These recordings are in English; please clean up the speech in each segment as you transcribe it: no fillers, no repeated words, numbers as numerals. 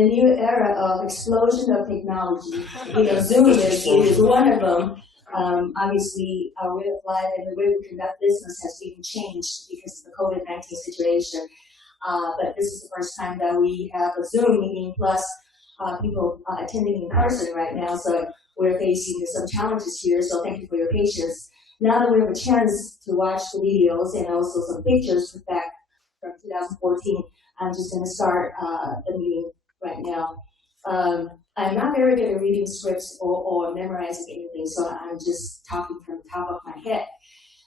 the new era of explosion of technology, Zoom is one of them. Obviously, our way of life and the way we conduct business has been changed because of the COVID-19 situation. But this is the first time that we have a Zoom meeting plus people attending in person right now. So we're facing some challenges here. So thank you for your patience. Now that we have a chance to watch the videos and also some pictures back from 2014, I'm just going to start the meeting right now. I'm not very good at reading scripts or memorizing anything, so I'm just talking from the top of my head.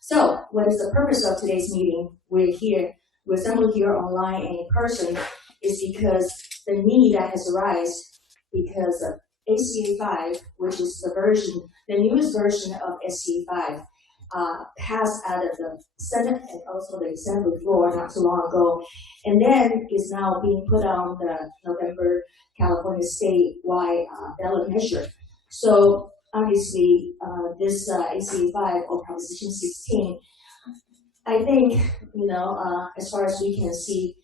So, what is the purpose of today's meeting? We're assembled here online and in person is because the need that has arisen because of ACA 5, which is the newest version of SCA 5, passed out of the Senate and also the Assembly floor not too long ago, and then is now being put on the November California statewide ballot measure. So obviously, this ACA 5 or Proposition 16, I think, as far as we can see,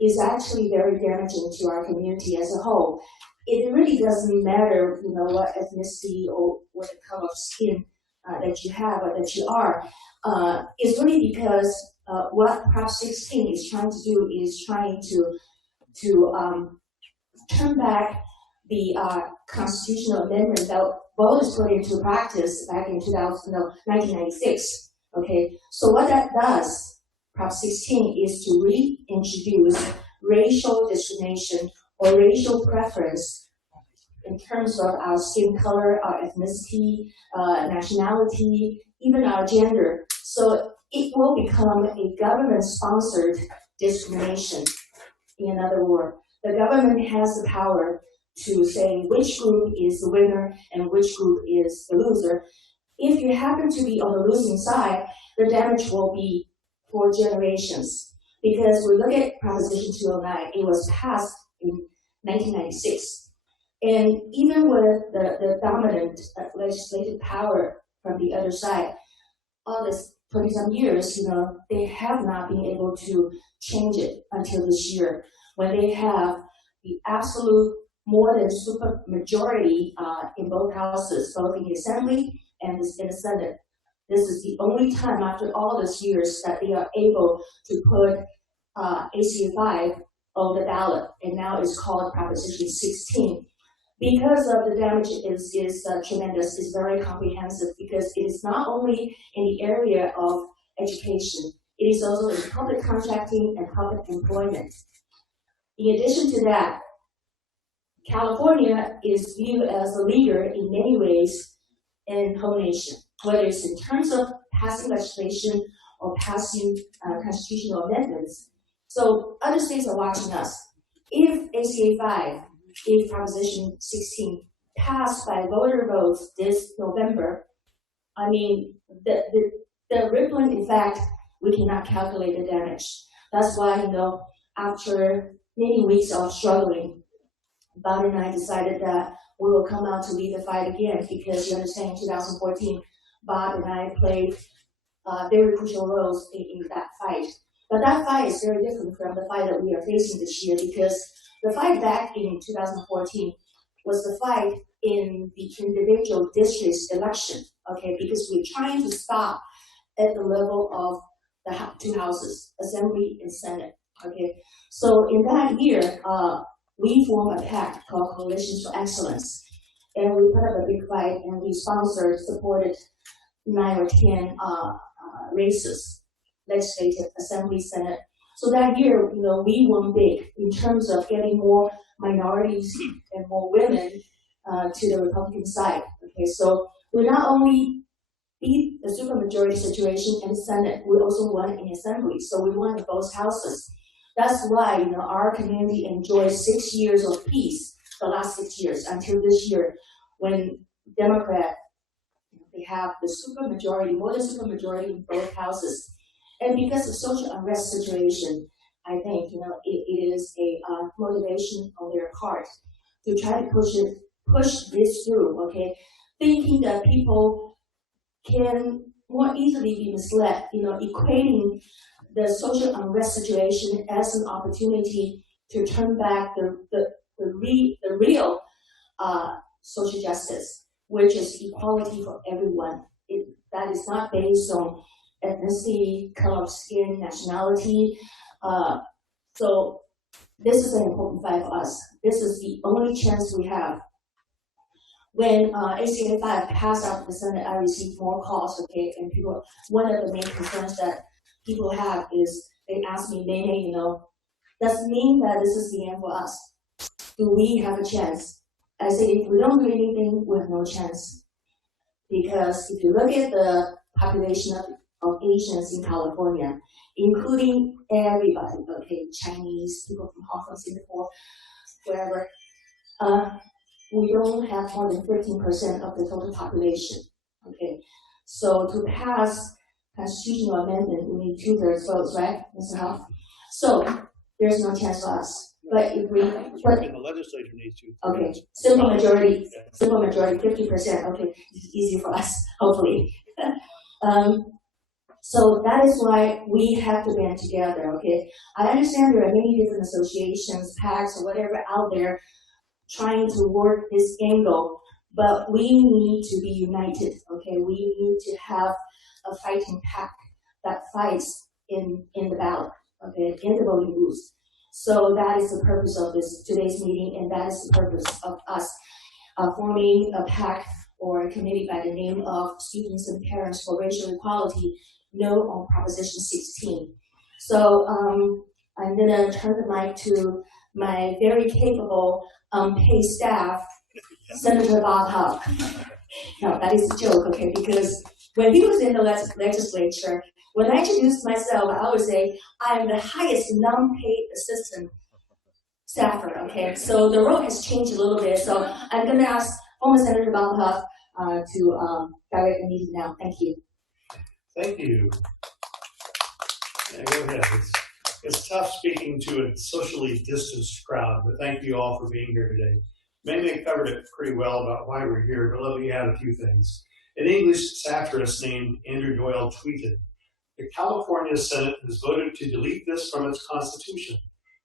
is actually very damaging to our community as a whole. It really doesn't matter, what ethnicity or what color of skin that you have or that you are. It's really because what Prop 16 is trying to do is trying to turn back the constitutional amendment that voters put into practice back in 1996. Okay, so what that does, Prop 16, is to reintroduce racial discrimination or racial preference in terms of our skin color, our ethnicity, nationality, even our gender. So it will become a government-sponsored discrimination. In other words, the government has the power to say which group is the winner and which group is the loser. If you happen to be on the losing side, the damage will be for generations. Because we look at Proposition 209, it was passed in 1996. And even with the dominant legislative power from the other side, all this 20-some years, they have not been able to change it until this year, when they have the absolute more than super majority in both houses, both in the Assembly and in the Senate. This is the only time after all these years that they are able to put ACA 5 on the ballot, and now it's called Proposition 16. Because of the damage is tremendous, it's very comprehensive, because it is not only in the area of education, it is also in public contracting and public employment. In addition to that, California is viewed as a leader in many ways in the whole nation, whether it's in terms of passing legislation or passing constitutional amendments. So other states are watching us. If ACA 5, if Proposition 16 passed by voter votes this November, I mean, the rippling effect, we cannot calculate the damage. That's why, after many weeks of struggling, Bob and I decided that we will come out to lead the fight again, because you understand in 2014, Bob and I played very crucial roles in that fight. But that fight is very different from the fight that we are facing this year, because the fight back in 2014 was the fight in the individual districts election, okay, because we're trying to stop at the level of the two houses, Assembly and Senate, okay. So in that year, we formed a pact called Coalitions for Excellence, and we put up a big fight, and we supported 9 or 10 races, legislative, Assembly, Senate. So that year, we won big in terms of getting more minorities and more women to the Republican side. Okay, so we not only beat the supermajority situation in the Senate, we also won in Assembly. So we won in both houses. That's why our community enjoyed 6 years of peace, the last 6 years until this year, when Democrat they have the supermajority, more than supermajority in both houses. And because of social unrest situation, I think it is a motivation on their part to try to push this through. Okay, thinking that people can more easily be misled. Equating the social unrest situation as an opportunity to turn back the the real social justice, which is equality for everyone. That is not based on ethnicity, color of skin, nationality. So this is an important fight for us. This is the only chance we have. When ACA 5 passed out of the Senate, I received more calls, okay, and people, one of the main concerns that people have is, they ask me, Nene, does it mean that this is the end for us? Do we have a chance? I say, if we don't do anything, we have no chance. Because if you look at the population of Asians in California, including everybody, okay, Chinese, people from Hong Kong, Singapore, wherever, we don't have more than 13% of the total population, okay? So to pass constitutional amendment, we need 2/3 votes, right, Mr. Huff? So there's no chance for us. But if we, the legislature needs to. Okay, simple majority, 50%, okay, it's easy for us, hopefully. So that is why we have to band together, okay? I understand there are many different associations, PACs, or whatever out there trying to work this angle, but we need to be united, okay? We need to have a fighting pack that fights in the ballot, okay, in the voting booth. So that is the purpose of today's meeting, and that is the purpose of us forming a PAC or a committee by the name of Students and Parents for Racial Equality, No on Proposition 16. So I'm gonna turn the mic to my very capable paid staff, Senator Bob Huff. No, that is a joke, okay, because when he was in the legislature, when I introduced myself, I would say I'm the highest non-paid assistant staffer, okay? So the role has changed a little bit. So I'm going to ask former Senator Bob Huff to direct the meeting now. Thank you. Thank you. Yeah, go ahead. It's tough speaking to a socially distanced crowd, but thank you all for being here today. Mamie covered it pretty well about why we're here, but let me add a few things. An English satirist named Andrew Doyle tweeted, "The California Senate has voted to delete this from its constitution.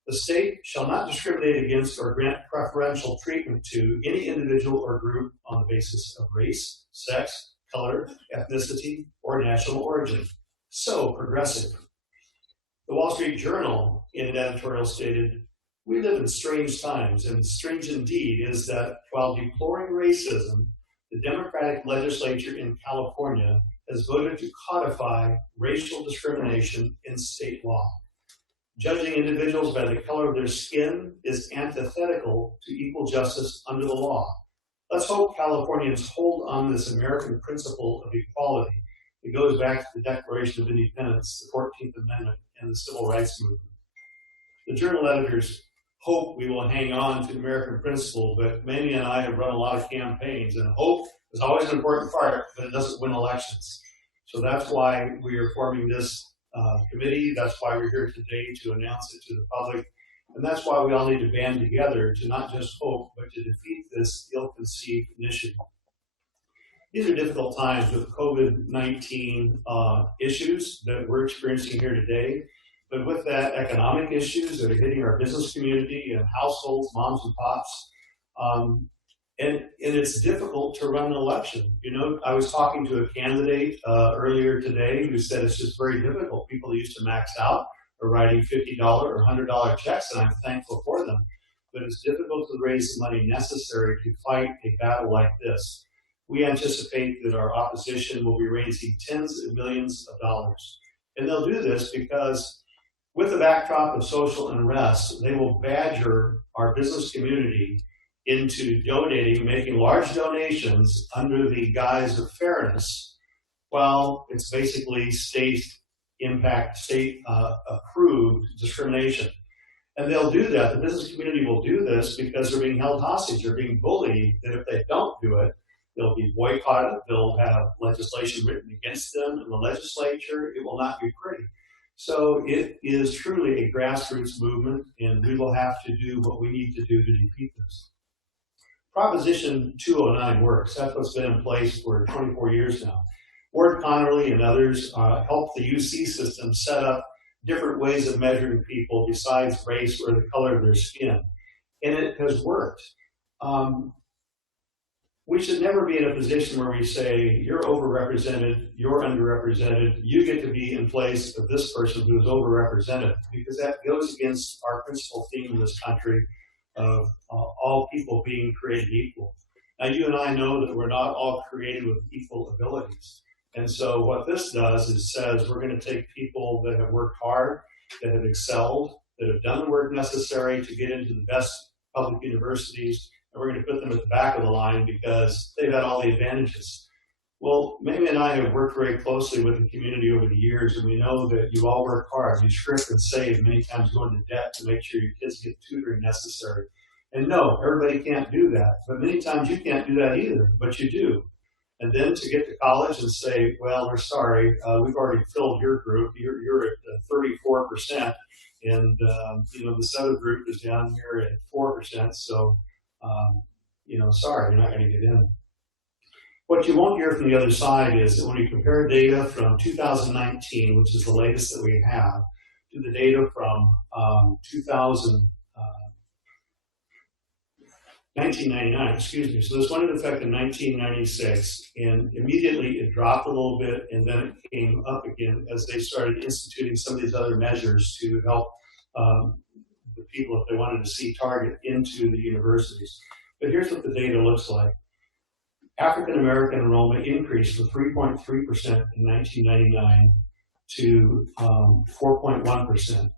The state shall not discriminate against or grant preferential treatment to any individual or group on the basis of race, sex, color, ethnicity, or national origin." So progressive. The Wall Street Journal, in an editorial, stated, "We live in strange times, and strange indeed is that while deploring racism, the Democratic legislature in California has voted to codify racial discrimination in state law. Judging individuals by the color of their skin is antithetical to equal justice under the law. Let's hope Californians hold on this American principle of equality that goes back to the Declaration of Independence, the 14th Amendment, and the Civil Rights Movement." The journal editors hope we will hang on to the American principle, but Mamie and I have run a lot of campaigns, and hope is always an important part, but it doesn't win elections. So that's why we are forming this committee. That's why we're here today to announce it to the public. And that's why we all need to band together to not just hope, but to defeat this ill-conceived initiative. These are difficult times with COVID-19 issues that we're experiencing here today. But with that, economic issues that are hitting our business community and households, moms and pops. And it's difficult to run an election. I was talking to a candidate earlier today who said it's just very difficult. People used to max out or writing $50 or $100 checks, and I'm thankful for them. But it's difficult to raise the money necessary to fight a battle like this. We anticipate that our opposition will be raising tens of millions of dollars. And they'll do this because with the backdrop of social unrest, they will badger our business community into donating, making large donations under the guise of fairness, while it's basically state approved discrimination. And they'll do that. The business community will do this because they're being held hostage. They're being bullied that if they don't do it, they'll be boycotted. They'll have legislation written against them in the legislature. It will not be pretty. So it is truly a grassroots movement, and we will have to do what we need to do to defeat this. Proposition 209 works. That's what's been in place for 24 years now. Ward Connerly and others helped the UC system set up different ways of measuring people besides race or the color of their skin. and it has worked. We should never be in a position where we say, you're overrepresented, you're underrepresented, you get to be in place of this person who is overrepresented, because that goes against our principal theme in this country of all people being created equal. Now, you and I know that we're not all created with equal abilities. And so what this does is says we're going to take people that have worked hard, that have excelled, that have done the work necessary to get into the best public universities, and we're going to put them at the back of the line because they've had all the advantages. Well, Mamie and I have worked very closely with the community over the years, and we know that you all work hard. You script and save, many times go into debt to make sure your kids get the tutoring necessary. And no, everybody can't do that, but many times you can't do that either, but you do. And then to get to college and say, well, we're sorry, we've already filled your group, you're at 34%, and this other group is down here at 4%, so sorry, you're not going to get in. What you won't hear from the other side is that when we compare data from 2019, which is the latest that we have, to the data from 1999, excuse me. So this went into effect in 1996, and immediately it dropped a little bit, and then it came up again as they started instituting some of these other measures to help the people, if they wanted to see target, into the universities. But here's what the data looks like. African American enrollment increased from 3.3% in 1999 to 4.1%.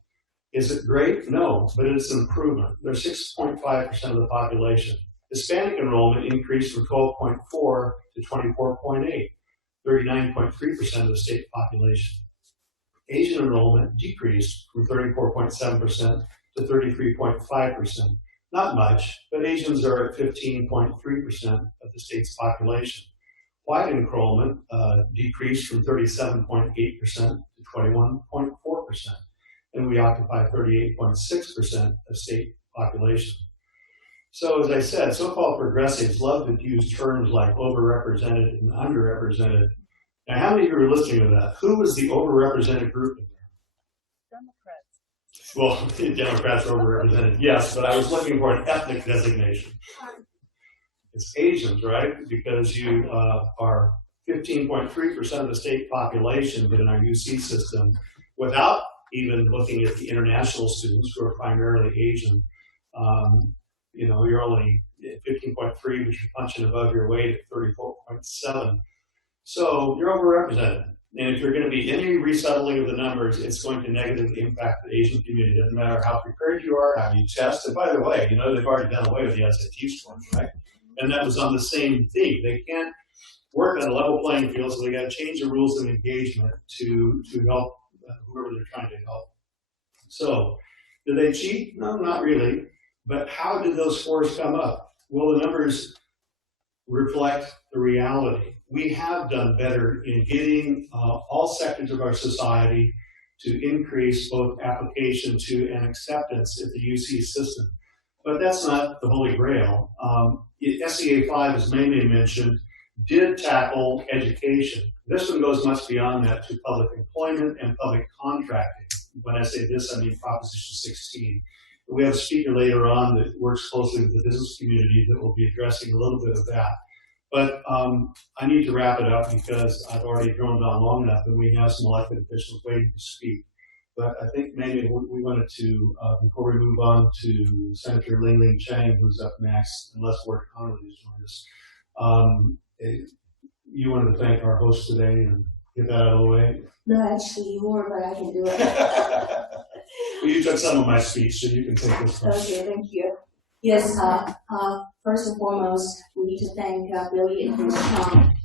Is it great? No, but it's an improvement. They're 6.5% of the population. Hispanic enrollment increased from 12.4 to 24.8, 39.3% of the state population. Asian enrollment decreased from 34.7% to 33.5%. Not much, but Asians are at 15.3% of the state's population. White enrollment decreased from 37.8% to 21.4%. And we occupy 38.6% of state population. So as I said, so-called progressives love to use terms like overrepresented and underrepresented. Now, how many of you are listening to that? Who is the overrepresented group in there? Democrats. Well, Democrats are overrepresented, yes, but I was looking for an ethnic designation. It's Asians, right? Because you are 15.3% of the state population, but in our UC system, without even looking at the international students who are primarily Asian, you're only 15.3, but you're punching above your weight at 34.7. So you're overrepresented. And if you're going to be any resettling of the numbers, it's going to negatively impact the Asian community. It doesn't matter how prepared you are, how you test. And by the way, they've already done away with the SAT scores, right? And that was on the same theme. They can't work on a level playing field, so they got to change the rules of engagement to help whoever they're trying to help. So, did they cheat? No, not really. But how did those scores come up? Well, the numbers reflect the reality. We have done better in getting all sectors of our society to increase both application to and acceptance at the UC system. But that's not the Holy Grail. SEA 5, as Mamie mentioned, did tackle education. This one goes much beyond that to public employment and public contracting. When I say this, I mean Proposition 16. We have a speaker later on that works closely with the business community that will be addressing a little bit of that. But I need to wrap it up because I've already droned on long enough and we have some elected officials waiting to speak. But I think maybe we wanted to, before we move on to Senator Ling Chang, who's up next, unless Connerly has joined us, you wanted to thank our host today and get that out of the way? No, actually, you were, but I can do it. Well, you took some of my speech, so you can take this one. Okay, thank you. Yes, first and foremost, we need to thank Billy and his Chang,